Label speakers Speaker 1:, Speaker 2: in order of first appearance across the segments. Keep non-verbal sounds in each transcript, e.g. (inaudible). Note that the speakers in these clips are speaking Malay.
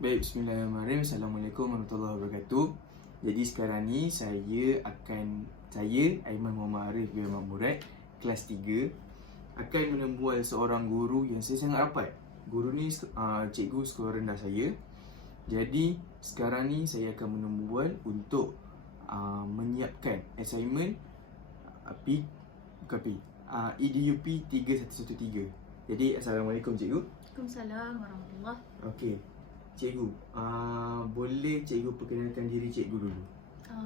Speaker 1: Baik, bismillahirrahmanirrahim. Assalamualaikum warahmatullahi wabarakatuh. Jadi sekarang ni saya akan saya Aiman Muhammad Arif bin Ahmad Murad kelas 3 akan menembual seorang guru yang saya sangat rapat. Guru ni uh, cikgu sekolah rendah saya. Jadi sekarang ni saya akan menembual untuk uh, menyiapkan assignment uh, P bukan P uh, EDUP 3113. Jadi assalamualaikum cikgu.
Speaker 2: Waalaikumsalam warahmatullahi
Speaker 1: Okey. Cikgu, uh, boleh cikgu perkenalkan diri cikgu dulu?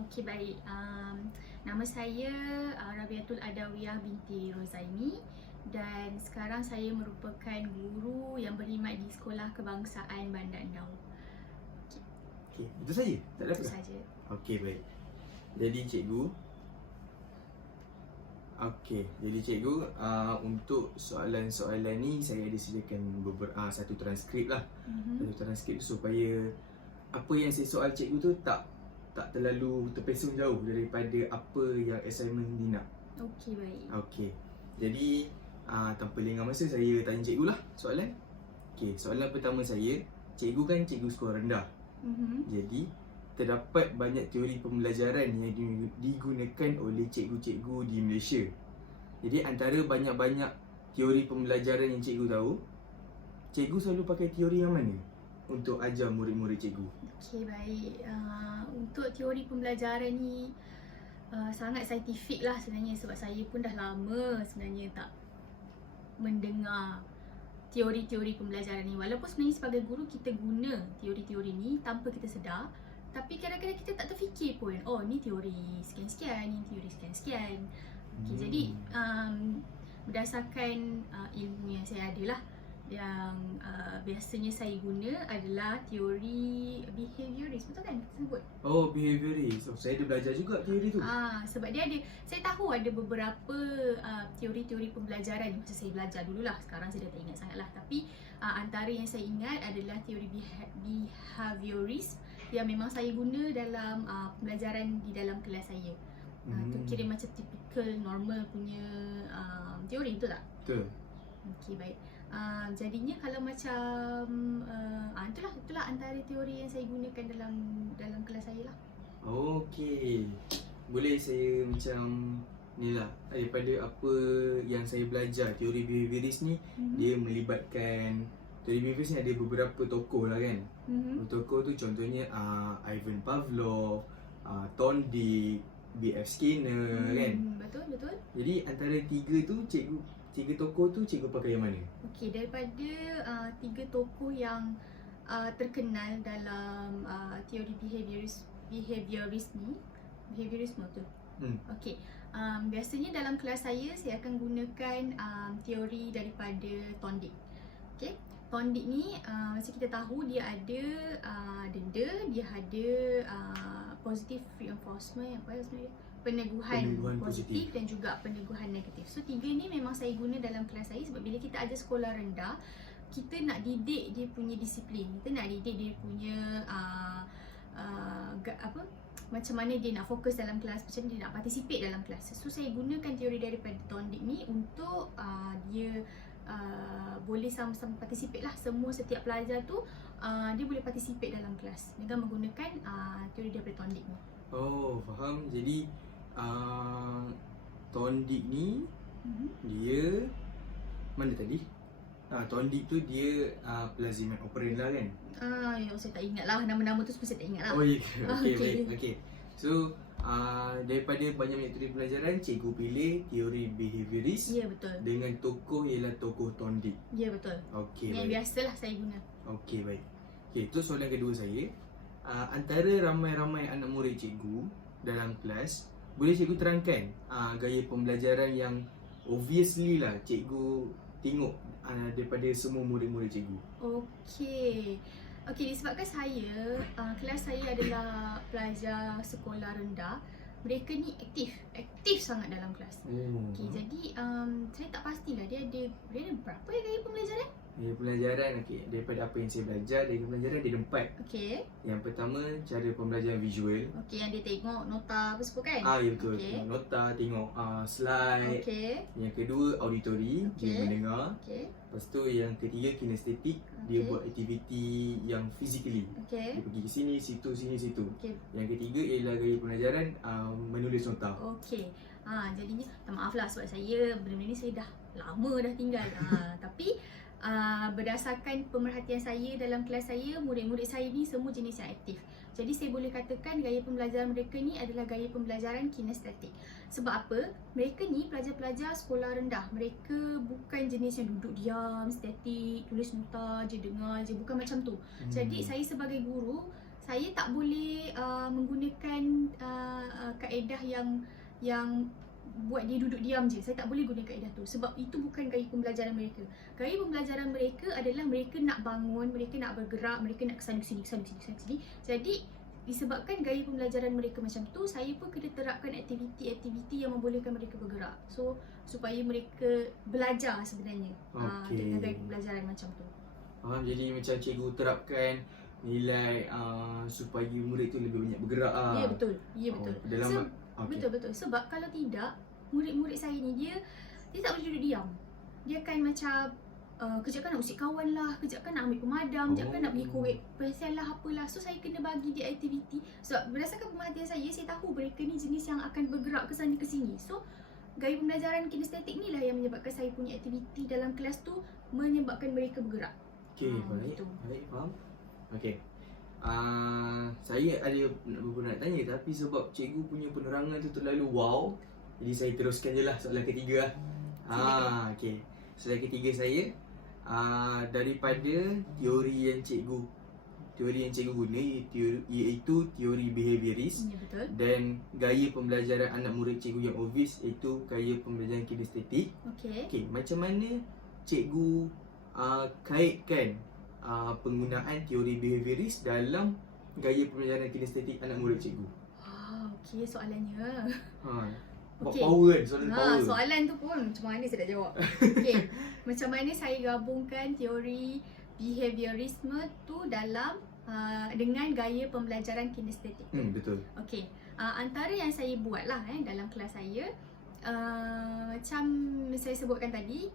Speaker 2: Okey baik. Um, nama saya uh, Rabiatul Adawiyah binti Rozaimi dan sekarang saya merupakan guru yang berkhidmat di Sekolah Kebangsaan Bandar Endau.
Speaker 1: Okey, itu saja. Tak ada
Speaker 2: Itu
Speaker 1: apa.
Speaker 2: saja.
Speaker 1: Okey, baik. Jadi cikgu Okey, jadi cikgu uh, untuk soalan-soalan ni saya ada sediakan beberapa uh, satu transkrip lah.
Speaker 2: Mhm.
Speaker 1: Satu transkrip supaya apa yang saya soal cikgu tu tak tak terlalu terpesong jauh daripada apa yang assignment ni nak.
Speaker 2: Okey baik.
Speaker 1: Okey. Jadi uh, tanpa lengah masa saya tanya cikgu lah soalan. Okey, soalan pertama saya, cikgu kan cikgu sekolah rendah.
Speaker 2: Mhm.
Speaker 1: Jadi terdapat banyak teori pembelajaran yang di- digunakan oleh cikgu-cikgu di Malaysia. Jadi antara banyak-banyak teori pembelajaran yang cikgu tahu, cikgu selalu pakai teori yang mana untuk ajar murid-murid cikgu?
Speaker 2: Okey baik. Uh, untuk teori pembelajaran ni uh, sangat saintifik lah sebenarnya sebab saya pun dah lama sebenarnya tak mendengar teori-teori pembelajaran ni. Walaupun sebenarnya sebagai guru kita guna teori-teori ni tanpa kita sedar tapi kadang-kadang kita tak terfikir pun oh ni teori sekian-sekian, ni teori sekian-sekian. Okay,
Speaker 1: Hmm.
Speaker 2: jadi um, berdasarkan uh, ilmu yang saya ada lah yang uh, biasanya saya guna adalah teori behaviorist betul kan sebut
Speaker 1: Oh, behaviorist. Oh, saya ada belajar juga teori tu.
Speaker 2: ah sebab dia ada saya tahu ada beberapa uh, teori-teori pembelajaran masa saya belajar dululah sekarang saya dah tak ingat sangat lah tapi uh, antara yang saya ingat adalah teori beha- behaviorist yang memang saya guna dalam uh, pembelajaran di dalam kelas saya uh, tu
Speaker 1: Hmm.
Speaker 2: kira macam typical normal punya uh, teori betul tak
Speaker 1: Betul.
Speaker 2: Okey baik. Uh, jadinya kalau macam uh, ah itulah itulah antara teori yang saya gunakan dalam dalam kelas saya lah.
Speaker 1: Okey. Boleh saya macam ni lah daripada apa yang saya belajar teori behaviorist ni
Speaker 2: Mhm.
Speaker 1: dia melibatkan teori behaviorist ni ada beberapa tokoh lah kan.
Speaker 2: Mhm.
Speaker 1: Tokoh tu contohnya uh, Ivan Pavlov, uh, Thorndike, B.F. Skinner
Speaker 2: Hmm,
Speaker 1: kan.
Speaker 2: Betul betul.
Speaker 1: Jadi antara tiga tu cikgu tiga tokoh tu cikgu pakai yang mana?
Speaker 2: Okey daripada uh, tiga tokoh yang uh, terkenal dalam uh, teori behaviorist behaviorist ni behaviorism betul.
Speaker 1: Hmm.
Speaker 2: Okey. Um, biasanya dalam kelas saya saya akan gunakan um, teori daripada Thorndike. Okey. Thorndike ni uh, macam kita tahu dia ada uh, denda, dia ada uh, positive reinforcement apa sebenarnya? Peneguhan,
Speaker 1: Peneguhan
Speaker 2: positif, dan juga peneguhan negatif. So tiga ni memang saya guna dalam kelas saya sebab bila kita ajar sekolah rendah, kita nak didik dia punya disiplin. Kita nak didik dia punya uh, uh, apa macam mana dia nak fokus dalam kelas, macam mana dia nak participate dalam kelas. So saya gunakan teori daripada Thorndike ni untuk uh, dia uh, boleh sama-sama participate lah semua setiap pelajar tu uh, dia boleh participate dalam kelas dengan menggunakan uh, teori daripada Thorndike ni.
Speaker 1: Oh, faham. Jadi uh, Thorndike ni
Speaker 2: Mm-hmm.
Speaker 1: dia mana tadi? Ah, Thorndike tu dia uh, pelaziman operan lah kan?
Speaker 2: Ah, ya, saya tak ingat lah nama-nama tu semua saya tak ingat lah.
Speaker 1: Oh ya, okay,
Speaker 2: Ah, (laughs)
Speaker 1: okay,
Speaker 2: okey.
Speaker 1: baik, okay. So, uh, daripada banyak-banyak teori pelajaran, cikgu pilih teori behaviorist
Speaker 2: Ya betul.
Speaker 1: dengan tokoh ialah tokoh Thorndike.
Speaker 2: Ya betul.
Speaker 1: Okay,
Speaker 2: Yang
Speaker 1: baik.
Speaker 2: biasalah saya guna.
Speaker 1: Okay, baik. Okay, tu soalan kedua saya. Uh, antara ramai-ramai anak murid cikgu dalam kelas, boleh cikgu terangkan uh, gaya pembelajaran yang obviously lah cikgu tengok uh, daripada semua murid-murid cikgu.
Speaker 2: Okey. Okey, disebabkan saya, uh, kelas saya adalah pelajar sekolah rendah. Mereka ni aktif, aktif sangat dalam kelas.
Speaker 1: Oh.
Speaker 2: Okey, jadi um, saya tak pastilah dia ada dia ada berapa ya gaya pembelajaran?
Speaker 1: Gaya pembelajaran okey daripada apa yang saya belajar dari pembelajaran ada empat.
Speaker 2: Okey.
Speaker 1: Yang pertama cara pembelajaran visual.
Speaker 2: Okey, yang dia tengok nota apa semua kan?
Speaker 1: Ah ya betul.
Speaker 2: Okey.
Speaker 1: Tengok nota, tengok uh, slide.
Speaker 2: Okey.
Speaker 1: Yang kedua auditory, dia
Speaker 2: Okey.
Speaker 1: mendengar.
Speaker 2: Okey.
Speaker 1: Lepas tu yang ketiga kinestetik, dia
Speaker 2: Okey.
Speaker 1: buat aktiviti yang physically.
Speaker 2: Okey.
Speaker 1: Dia pergi ke sini, situ, sini, situ.
Speaker 2: Okey.
Speaker 1: Yang ketiga ialah gaya pembelajaran uh, menulis nota.
Speaker 2: Okey. Ha, jadinya minta maaf lah sebab saya benda-benda ni saya dah lama dah tinggal. Ha, (laughs) tapi uh, berdasarkan pemerhatian saya dalam kelas saya, murid-murid saya ni semua jenis yang aktif. Jadi saya boleh katakan gaya pembelajaran mereka ni adalah gaya pembelajaran kinestetik. Sebab apa? Mereka ni pelajar-pelajar sekolah rendah. Mereka bukan jenis yang duduk diam, statik, tulis nota je, dengar je. Bukan macam tu.
Speaker 1: Hmm.
Speaker 2: Jadi saya sebagai guru saya tak boleh uh, menggunakan uh, uh, kaedah yang yang buat dia duduk diam je. Saya tak boleh guna kaedah tu sebab itu bukan gaya pembelajaran mereka. Gaya pembelajaran mereka adalah mereka nak bangun, mereka nak bergerak, mereka nak kesana sini, kesana sini, kesana sini. Jadi disebabkan gaya pembelajaran mereka macam tu, saya pun kena terapkan aktiviti-aktiviti yang membolehkan mereka bergerak. So supaya mereka belajar sebenarnya uh,
Speaker 1: Okey.
Speaker 2: dengan gaya pembelajaran macam tu.
Speaker 1: Faham jadi macam cikgu terapkan nilai uh, supaya murid tu lebih banyak bergerak ah.
Speaker 2: Ya betul. Ya betul.
Speaker 1: Oh, dalam
Speaker 2: So-
Speaker 1: okey.
Speaker 2: Betul betul. Sebab kalau tidak, murid-murid saya ni dia dia tak boleh duduk diam. Dia akan macam uh, kejap kan nak usik kawan lah, kejap kan nak ambil pemadam, kejap kan nak pergi
Speaker 1: Oh.
Speaker 2: korek pensil lah apalah. So saya kena bagi dia aktiviti. Sebab berdasarkan pemerhatian saya, saya tahu mereka ni jenis yang akan bergerak ke sana ke sini. So gaya pembelajaran kinestetik ni lah yang menyebabkan saya punya aktiviti dalam kelas tu menyebabkan mereka bergerak.
Speaker 1: Okey,
Speaker 2: Ah,
Speaker 1: baik.
Speaker 2: betul.
Speaker 1: Baik, faham. Okey. Uh, saya ada beberapa nak tanya tapi sebab cikgu punya penerangan tu terlalu wow jadi saya teruskan je lah soalan ketiga lah. Ah, okey. Soalan ketiga saya uh, daripada teori yang cikgu teori yang cikgu guna teori, iaitu teori behaviorist
Speaker 2: Ya betul.
Speaker 1: dan gaya pembelajaran anak murid cikgu yang obvious iaitu gaya pembelajaran kinestetik
Speaker 2: Okey.
Speaker 1: Okey, macam mana cikgu uh, kaitkan uh, penggunaan teori behaviorist dalam gaya pembelajaran kinestetik anak murid cikgu?
Speaker 2: Wah, okey soalannya.
Speaker 1: Ha.
Speaker 2: Okey.
Speaker 1: power kan, soalan
Speaker 2: Ha,
Speaker 1: power.
Speaker 2: soalan tu pun macam mana saya nak jawab. (laughs) Okey, macam mana saya gabungkan teori behaviorisme tu dalam uh, dengan gaya pembelajaran kinestetik.
Speaker 1: Hmm, betul.
Speaker 2: Okey, uh, antara yang saya buat lah eh, dalam kelas saya, uh, macam saya sebutkan tadi,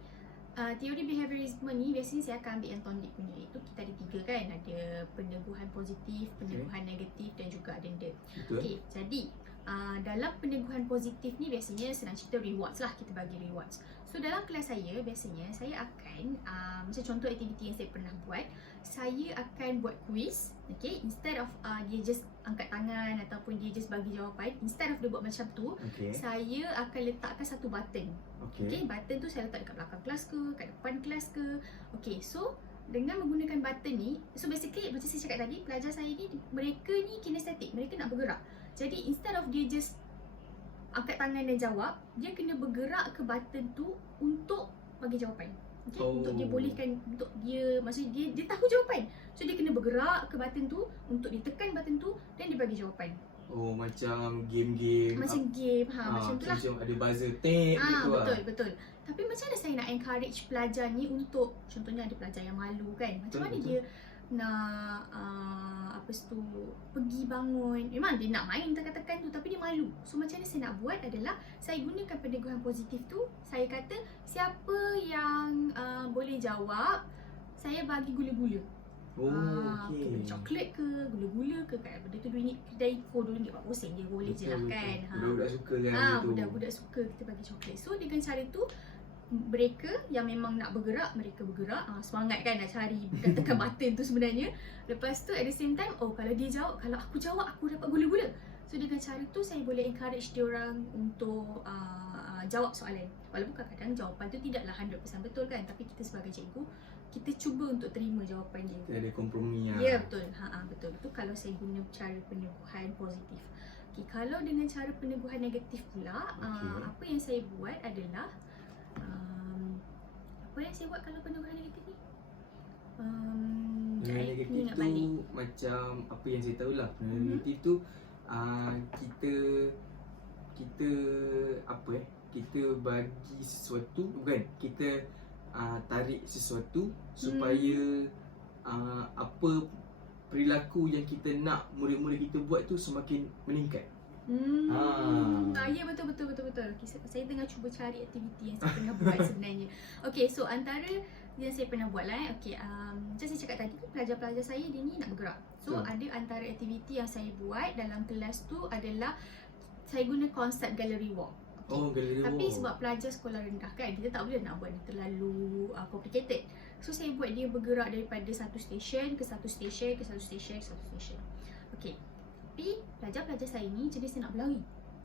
Speaker 2: uh, teori behaviorisme ni biasanya saya akan ambil yang tonic punya. Itu kita ada tiga kan, ada peneguhan positif, peneguhan negatif dan juga denda.
Speaker 1: Betul.
Speaker 2: Okey, jadi uh, dalam peneguhan positif ni biasanya senang cerita rewards lah kita bagi rewards. So dalam kelas saya biasanya saya akan uh, macam contoh aktiviti yang saya pernah buat, saya akan buat quiz, okay? Instead of uh, dia just angkat tangan ataupun dia just bagi jawapan, instead of dia buat macam tu,
Speaker 1: Okey.
Speaker 2: saya akan letakkan satu button.
Speaker 1: Okey.
Speaker 2: Okay, button tu saya letak dekat belakang kelas ke, kat depan kelas ke. Okay, so dengan menggunakan button ni, so basically macam saya cakap tadi, pelajar saya ni, mereka ni kinestetik, mereka nak bergerak. Jadi instead of dia just angkat tangan dan jawab, dia kena bergerak ke button tu untuk bagi jawapan. Okay,
Speaker 1: Oh.
Speaker 2: untuk dia bolehkan, untuk dia, maksudnya dia, dia tahu jawapan. So dia kena bergerak ke button tu, untuk dia tekan button tu dan dia bagi jawapan.
Speaker 1: Oh, macam game-game.
Speaker 2: Macam game, ha,
Speaker 1: ah,
Speaker 2: macam tu lah.
Speaker 1: Macam ada buzzer tape
Speaker 2: Ah
Speaker 1: gitu
Speaker 2: betul
Speaker 1: lah.
Speaker 2: betul. Tapi macam mana saya nak encourage pelajar ni untuk contohnya ada pelajar yang malu kan. Macam
Speaker 1: Betul,
Speaker 2: mana
Speaker 1: betul.
Speaker 2: dia nak uh, apa tu pergi bangun. Memang dia nak main tekan-tekan tu tapi dia malu. So macam mana saya nak buat adalah saya gunakan peneguhan positif tu. Saya kata siapa yang uh, boleh jawab saya bagi gula-gula.
Speaker 1: Oh,
Speaker 2: Ah,
Speaker 1: okey.
Speaker 2: okay. Coklat ke, gula-gula ke kat benda tu RM2 kedai ko RM2.40 sen je boleh je lah
Speaker 1: Betul,
Speaker 2: kan.
Speaker 1: betul. Budak-budak suka kan
Speaker 2: Ah,
Speaker 1: gitu.
Speaker 2: budak-budak suka kita bagi coklat. So dengan cara tu mereka yang memang nak bergerak, mereka bergerak. Ah, semangat kan nak cari nak (laughs) tekan button tu sebenarnya. Lepas tu at the same time, oh kalau dia jawab, kalau aku jawab aku dapat gula-gula. So dengan cara tu saya boleh encourage dia orang untuk uh, jawab soalan. Walaupun kadang-kadang jawapan tu tidaklah 100% betul kan, tapi kita sebagai cikgu kita cuba untuk terima jawapan dia.
Speaker 1: Kita ada kompromi lah.
Speaker 2: Ya betul. Ha, ha betul. Itu kalau saya guna cara peneguhan positif. Okey, kalau dengan cara peneguhan negatif pula,
Speaker 1: Okey.
Speaker 2: uh, apa yang saya buat adalah um, apa yang saya buat kalau peneguhan negatif ni? Um, eh,
Speaker 1: negatif tu
Speaker 2: balik.
Speaker 1: macam apa yang saya tahulah. Dengan
Speaker 2: Mhm.
Speaker 1: negatif tu uh, kita kita apa eh? Kita bagi sesuatu bukan kita uh, tarik sesuatu supaya uh, apa perilaku yang kita nak murid-murid kita buat tu semakin meningkat.
Speaker 2: Hmm.
Speaker 1: Ah.
Speaker 2: Ah. ya betul betul betul betul. Okay, saya, tengah cuba cari aktiviti yang saya pernah buat sebenarnya. (laughs) Okay, so antara yang saya pernah buat lah eh. Okay, um, macam saya cakap tadi pelajar-pelajar saya dia ni nak bergerak. So
Speaker 1: Hmm.
Speaker 2: ada antara aktiviti yang saya buat dalam kelas tu adalah saya guna konsep gallery walk. Okay.
Speaker 1: Oh, galeri
Speaker 2: Tapi
Speaker 1: wall.
Speaker 2: sebab pelajar sekolah rendah kan Kita tak boleh nak buat ni terlalu uh, complicated So saya buat dia bergerak daripada satu stesen ke satu stesen ke satu stesen ke satu stesen Okay Tapi pelajar-pelajar saya ni jenis nak berlari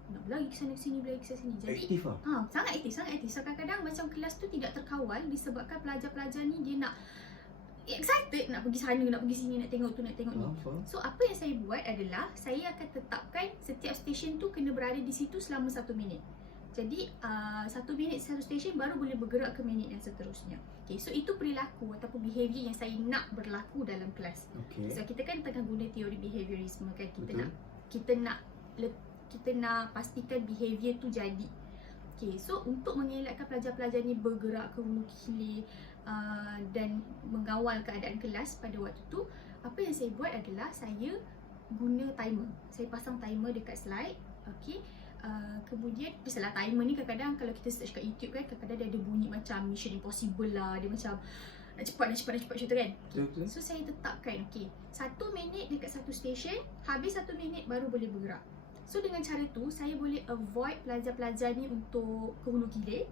Speaker 2: Nak berlari ke sana ke sini, berlari ke sana sini Jadi
Speaker 1: aktif ah.
Speaker 2: ha, sangat aktif, sangat aktif So kadang-kadang macam kelas tu tidak terkawal Disebabkan pelajar-pelajar ni dia nak Excited nak pergi sana, nak pergi sini, nak tengok tu, nak tengok ni
Speaker 1: faham.
Speaker 2: So apa yang saya buat adalah saya akan tetapkan setiap stesen tu kena berada di situ selama satu minit. Jadi uh, satu minit satu stesen baru boleh bergerak ke minit yang seterusnya. Okay, so itu perilaku ataupun behaviour yang saya nak berlaku dalam kelas.
Speaker 1: Okey.
Speaker 2: So kita kan tengah guna teori behaviorism kan kita
Speaker 1: Betul.
Speaker 2: nak kita nak kita nak pastikan behaviour tu jadi. Okay, so untuk mengelakkan pelajar-pelajar ni bergerak ke hulu uh, dan mengawal keadaan kelas pada waktu tu, apa yang saya buat adalah saya guna timer. Saya pasang timer dekat slide. Okay. Uh, kemudian biasalah timer ni kadang-kadang kalau kita search kat YouTube kan kadang-kadang dia ada bunyi macam Mission Impossible lah dia macam nak cepat nak cepat nak cepat macam tu kan
Speaker 1: betul.
Speaker 2: So saya tetapkan okay Satu minit dekat satu stesen Habis satu minit baru boleh bergerak So dengan cara tu Saya boleh avoid pelajar-pelajar ni Untuk ke hulu gilir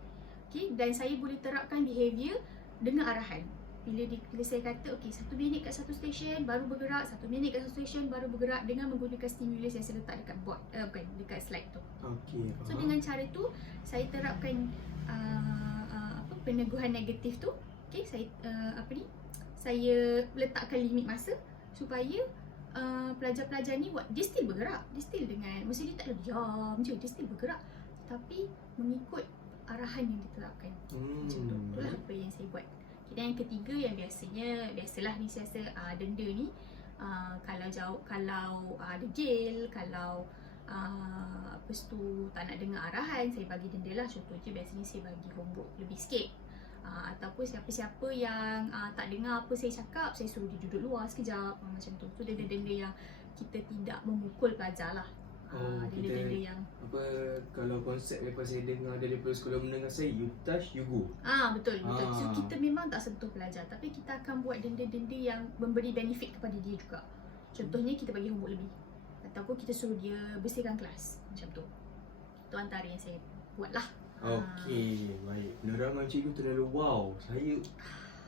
Speaker 2: okay? Dan saya boleh terapkan behaviour Dengan arahan bila, di, bila saya kata okay satu minit kat satu stesen baru bergerak satu minit kat satu stesen baru bergerak dengan menggunakan stimulus yang saya letak dekat board uh, bukan dekat slide tu
Speaker 1: Okey,
Speaker 2: So
Speaker 1: faham.
Speaker 2: dengan cara tu saya terapkan uh, uh, apa peneguhan negatif tu. Okey, saya uh, apa ni? Saya letakkan limit masa supaya uh, pelajar-pelajar ni buat dia still bergerak. Dia still dengan mesti dia tak ada diam je, dia still bergerak tapi mengikut arahan yang diterapkan.
Speaker 1: Hmm.
Speaker 2: Macam tu. Itulah apa yang saya buat. Dan yang ketiga yang biasanya biasalah ni saya rasa uh, denda ni uh, kalau jauh kalau uh, ada gel, kalau uh, lepas tu tak nak dengar arahan saya bagi denda lah. Contohnya biasanya saya bagi homework lebih sikit. Uh, ataupun siapa-siapa yang uh, tak dengar apa saya cakap saya suruh dia duduk luar sekejap. Uh, macam tu. Tu denda-denda yang kita tidak memukul pelajar lah
Speaker 1: Oh,
Speaker 2: uh,
Speaker 1: kita-
Speaker 2: yang
Speaker 1: Apa kalau konsep lepas saya dengar daripada sekolah menengah saya you touch you go.
Speaker 2: Ah betul betul. So
Speaker 1: Ah.
Speaker 2: kita memang tak sentuh pelajar tapi kita akan buat denda-denda yang memberi benefit kepada dia juga. Contohnya kita bagi homework lebih ataupun kita suruh dia bersihkan kelas macam tu. Itu antara yang saya buat lah.
Speaker 1: Okey, baik. Penerangan cikgu terlalu wow. Saya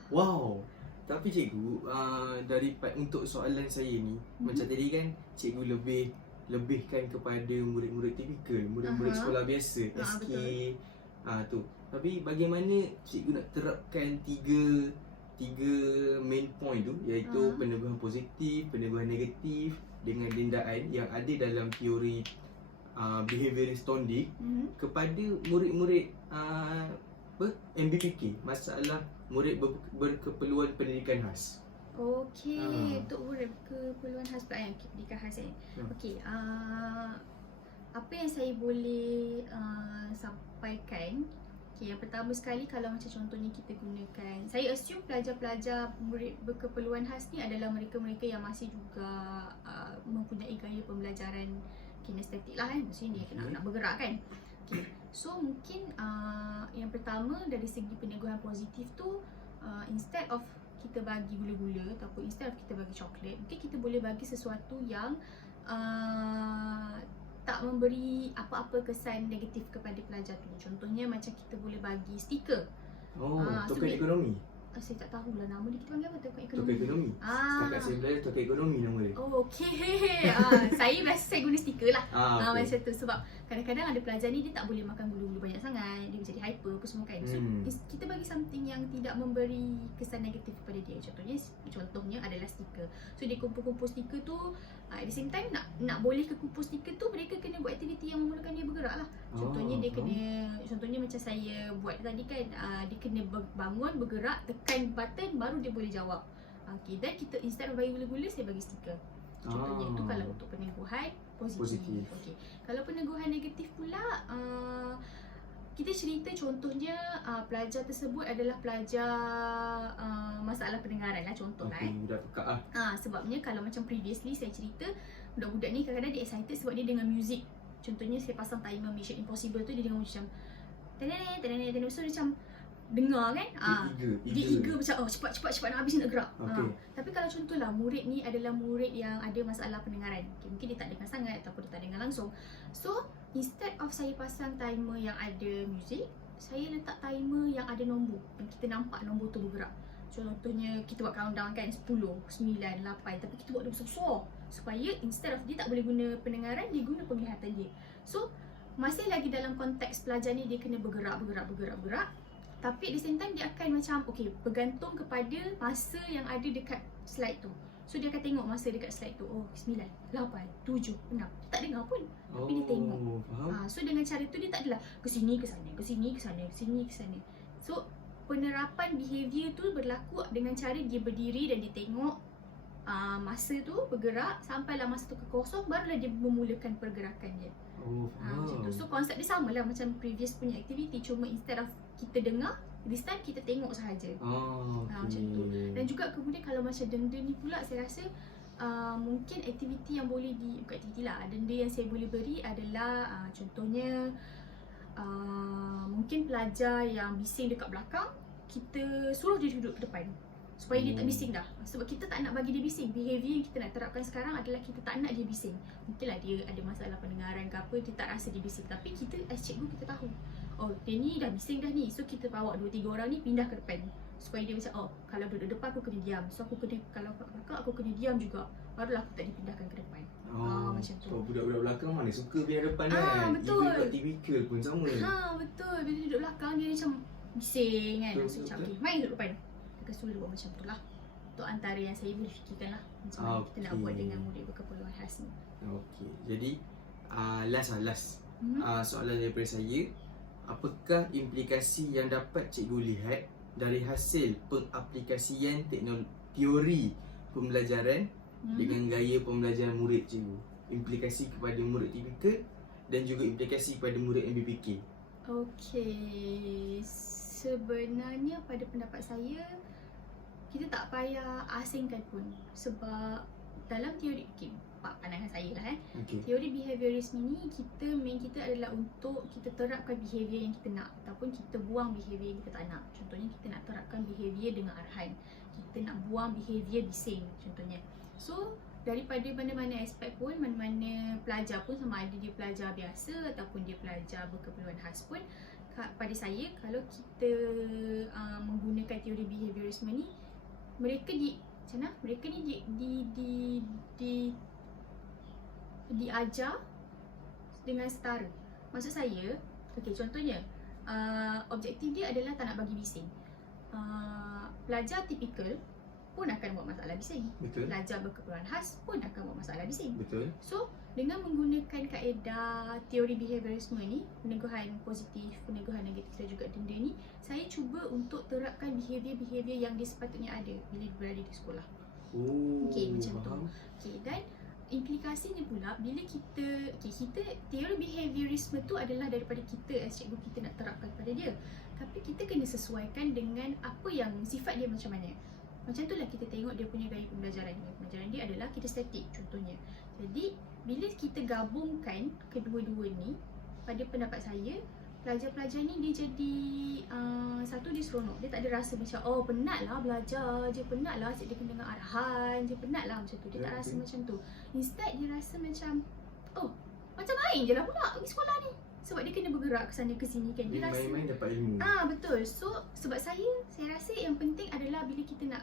Speaker 1: wow. Tapi cikgu, uh, dari part- untuk soalan saya ni,
Speaker 2: Mhm.
Speaker 1: macam tadi kan cikgu lebih lebihkan kepada murid-murid tipikal, murid-murid
Speaker 2: Aha.
Speaker 1: sekolah biasa,
Speaker 2: Ah,
Speaker 1: SK ah tu. Tapi bagaimana cikgu nak terapkan tiga tiga main point tu iaitu
Speaker 2: Ah.
Speaker 1: peneguhan positif, peneguhan negatif dengan dendaan yang ada dalam teori uh, behaviorist Tondik
Speaker 2: Mm-hmm.
Speaker 1: kepada murid-murid uh, apa MBPK masalah murid ber, berkeperluan pendidikan khas.
Speaker 2: Okey,
Speaker 1: Ah.
Speaker 2: untuk murid keperluan khas pula yang pendidikan khas ni.
Speaker 1: Hmm.
Speaker 2: Okey, uh, apa yang saya boleh uh, sampaikan Okay, yang pertama sekali kalau macam contohnya kita gunakan Saya assume pelajar-pelajar murid berkeperluan khas ni adalah mereka-mereka yang masih juga uh, mempunyai gaya pembelajaran kinestetik lah kan Maksudnya dia nak,
Speaker 1: Okay.
Speaker 2: nak bergerak kan okay. So mungkin uh, yang pertama dari segi peneguhan positif tu uh, Instead of kita bagi gula-gula ataupun instead of kita bagi coklat Mungkin kita boleh bagi sesuatu yang uh, tak memberi apa-apa kesan negatif kepada pelajar tu Contohnya macam kita boleh bagi stiker
Speaker 1: Oh,
Speaker 2: Ah, so
Speaker 1: token
Speaker 2: bi-
Speaker 1: ekonomi.
Speaker 2: uh, Saya tak tahulah nama dia kita panggil apa token ekonomi
Speaker 1: Token ekonomi.
Speaker 2: Ah.
Speaker 1: Setakat saya belajar token ekonomi nama dia.
Speaker 2: Oh, okay. (laughs) ah, saya biasa saya guna stiker lah.
Speaker 1: Ah,
Speaker 2: Ah,
Speaker 1: okey.
Speaker 2: macam tu sebab kadang-kadang ada pelajar ni dia tak boleh makan gula-gula banyak sangat. Dia jadi hyper apa semua kan. So
Speaker 1: Hmm.
Speaker 2: kita bagi something yang tidak memberi kesan negatif kepada dia. Contohnya contohnya adalah stiker. So dia kumpul-kumpul stiker tu ah, at the same time nak nak boleh ke kumpul stiker tu mereka kena buat aktiviti yang memerlukan dia bergerak lah. Contohnya
Speaker 1: Oh,
Speaker 2: dia
Speaker 1: faham.
Speaker 2: kena contohnya macam saya buat tadi kan uh, dia kena bangun bergerak tekan button baru dia boleh jawab. Okay, dan kita instead of bagi gula-gula saya bagi stiker. Contohnya itu
Speaker 1: Ah.
Speaker 2: kalau untuk peneguhan positif.
Speaker 1: Positif.
Speaker 2: Okey. Kalau peneguhan negatif pula uh, kita cerita contohnya uh, pelajar tersebut adalah pelajar uh, masalah pendengaran lah contoh lah
Speaker 1: Okey,
Speaker 2: eh.
Speaker 1: budak pekak ah.
Speaker 2: Ha, sebabnya kalau macam previously saya cerita budak-budak ni kadang-kadang dia excited sebab dia dengar music. Contohnya saya pasang timer Mission Impossible tu dia dengar macam tenene tenene tenene so dia macam dengar kan? Ah.
Speaker 1: Dia eager,
Speaker 2: Dia eager macam oh cepat cepat cepat nak habis nak gerak.
Speaker 1: Okey.
Speaker 2: Ha. Tapi kalau contohlah murid ni adalah murid yang ada masalah pendengaran. Okay, mungkin dia tak dengar sangat ataupun dia tak dengar langsung. So instead of saya pasang timer yang ada music, saya letak timer yang ada nombor. Yang kita nampak nombor tu bergerak. Contohnya kita buat countdown kan 10, 9, 8 tapi kita buat dia besar-besar supaya instead of dia tak boleh guna pendengaran dia guna penglihatan dia. So masih lagi dalam konteks pelajar ni dia kena bergerak bergerak bergerak bergerak tapi at the same time dia akan macam okay bergantung kepada masa yang ada dekat slide tu. So dia akan tengok masa dekat slide tu. Oh 9, 8, 7, 6. Tak dengar pun. Tapi dia tengok.
Speaker 1: Oh, faham?
Speaker 2: Ha, so dengan cara tu dia tak adalah ke sini ke sana, ke sini ke sana, ke sini ke sana. So penerapan behavior tu berlaku dengan cara dia berdiri dan dia tengok uh, masa tu bergerak sampailah masa tu kekosong barulah dia memulakan pergerakan dia.
Speaker 1: Oh,
Speaker 2: Ha,
Speaker 1: faham.
Speaker 2: macam tu. So konsep dia sama lah macam previous punya activity cuma instead of kita dengar, this time kita tengok sahaja.
Speaker 1: Oh,
Speaker 2: Ha, macam tu. Dan juga kemudian kalau macam denda ni pula saya rasa uh, mungkin aktiviti yang boleh di bukan aktiviti lah denda yang saya boleh beri adalah uh, contohnya uh, mungkin pelajar yang bising dekat belakang kita suruh dia duduk ke depan supaya dia tak
Speaker 1: Hmm.
Speaker 2: bising dah sebab kita tak nak bagi dia bising behavior yang kita nak terapkan sekarang adalah kita tak nak dia bising mungkinlah dia ada masalah pendengaran ke apa dia tak rasa dia bising tapi kita as cikgu kita tahu oh dia ni dah bising dah ni so kita bawa dua tiga orang ni pindah ke depan supaya dia macam oh kalau duduk depan aku kena diam so aku kena kalau kat belakang aku kena diam juga barulah aku tak dipindahkan ke depan Ah, macam tu.
Speaker 1: Sebab budak-budak belakang mana suka biar depan
Speaker 2: Ah,
Speaker 1: kan.
Speaker 2: betul.
Speaker 1: Even kat typical pun sama.
Speaker 2: ha betul bila duduk belakang dia macam bising kan
Speaker 1: Betul,
Speaker 2: so macam okay main duduk depan kita suruh buat macam tu lah tu antara yang saya boleh fikirkan lah macam
Speaker 1: Ah,
Speaker 2: mana kita nak buat dengan murid berkeperluan khas ni
Speaker 1: Okey. Jadi uh, last lah last.
Speaker 2: hmm?
Speaker 1: Uh, soalan daripada saya. Apakah implikasi yang dapat cikgu lihat dari hasil pengaplikasian teknologi teori pembelajaran
Speaker 2: Hmm?
Speaker 1: dengan gaya pembelajaran murid cikgu? Implikasi kepada murid tipikal dan juga implikasi kepada murid MBPK.
Speaker 2: Okey, sebenarnya pada pendapat saya kita tak payah asingkan pun sebab dalam teori okay, pa- pandangan saya lah eh.
Speaker 1: Okey.
Speaker 2: teori behaviorisme ni kita main kita adalah untuk kita terapkan behavior yang kita nak ataupun kita buang behavior yang kita tak nak. Contohnya kita nak terapkan behavior dengan arahan. Kita nak buang behavior bising contohnya. So daripada mana-mana aspek pun mana-mana pelajar pun sama ada dia pelajar biasa ataupun dia pelajar berkeperluan khas pun pada saya kalau kita uh, menggunakan teori behaviorisme ni mereka di macam mana mereka ni di di di, di diajar dengan setara. Maksud saya, okey contohnya, uh, objektif dia adalah tak nak bagi bising. Uh, pelajar tipikal pun akan buat masalah bising.
Speaker 1: Betul?
Speaker 2: Pelajar berkeperluan khas pun akan buat masalah bising.
Speaker 1: Betul?
Speaker 2: So, dengan menggunakan kaedah teori behaviorisme ni, peneguhan positif, peneguhan negatif dan juga denda ni, saya cuba untuk terapkan behavior-behavior yang dia sepatutnya ada bila dia berada di sekolah.
Speaker 1: Oh,
Speaker 2: Okey, macam tu. Okay, dan implikasinya pula bila kita okay, kita teori behaviorisme tu adalah daripada kita as cikgu kita nak terapkan pada dia. Tapi kita kena sesuaikan dengan apa yang sifat dia macam mana. Macam tu lah kita tengok dia punya gaya pembelajaran dia. Pembelajaran dia adalah kita statik contohnya. Jadi bila kita gabungkan kedua-dua ni pada pendapat saya pelajar-pelajar ni dia jadi uh, satu dia seronok. Dia tak ada rasa macam oh penat lah belajar je penat lah asyik dia kena dengar arahan je penat lah macam tu. Dia tak
Speaker 1: Ya,
Speaker 2: rasa macam tu. Instead dia rasa macam oh macam main je lah pula pergi sekolah ni sebab dia kena bergerak ke sana ke sini kan dia rasa
Speaker 1: main-main dapat ilmu.
Speaker 2: Ah betul. So sebab saya saya rasa yang penting adalah bila kita nak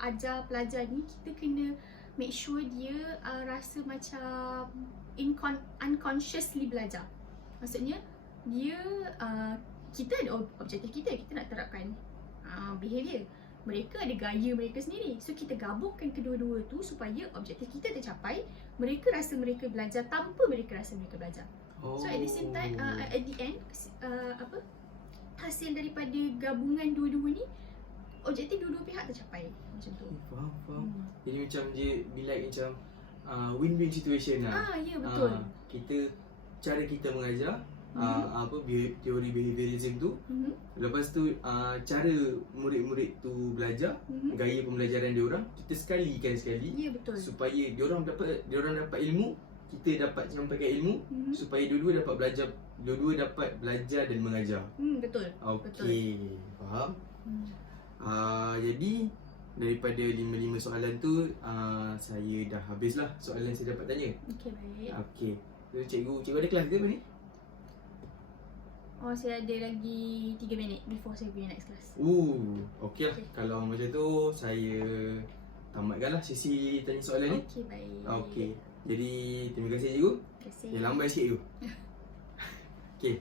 Speaker 2: ajar pelajar ni kita kena make sure dia uh, rasa macam incon- unconsciously belajar. Maksudnya dia uh, kita ada ob- objektif kita kita nak terapkan uh, behavior. Mereka ada gaya mereka sendiri. So kita gabungkan kedua-dua tu supaya objektif kita tercapai. Mereka rasa mereka belajar tanpa mereka rasa mereka belajar.
Speaker 1: Oh.
Speaker 2: So at the same time uh, at the end uh, apa hasil daripada gabungan dua-dua ni objektif dua-dua pihak tercapai macam tu.
Speaker 1: Eh, Faham, faham.
Speaker 2: Hmm.
Speaker 1: Jadi macam dia be like macam uh, win-win situation lah.
Speaker 2: Ah ya betul.
Speaker 1: Ah, kita cara kita mengajar uh, apa teori behaviorism tu.
Speaker 2: Mhm.
Speaker 1: Lepas tu uh, cara murid-murid tu belajar,
Speaker 2: Mhm.
Speaker 1: gaya pembelajaran dia orang, kita sekalikan sekali
Speaker 2: Ya betul.
Speaker 1: supaya dia orang dapat dia orang dapat ilmu, kita dapat sampaikan ilmu
Speaker 2: Mhm.
Speaker 1: supaya dua-dua dapat belajar, dua-dua dapat belajar dan mengajar.
Speaker 2: Hmm, betul.
Speaker 1: Okey, faham?
Speaker 2: Hmm.
Speaker 1: Uh, jadi daripada lima-lima soalan tu uh, saya dah habislah soalan yang saya dapat tanya.
Speaker 2: Okey baik.
Speaker 1: Okey. Jadi cikgu, cikgu ada kelas ke apa ni?
Speaker 2: Oh saya ada lagi 3 minit before saya punya next class.
Speaker 1: Uh, okey lah.
Speaker 2: Okey.
Speaker 1: Kalau macam tu saya tamatkanlah sesi tanya soalan ni.
Speaker 2: Okey baik.
Speaker 1: Okey. Jadi terima kasih cikgu.
Speaker 2: Terima kasih.
Speaker 1: Yang lambat sikit tu. (laughs) Okey.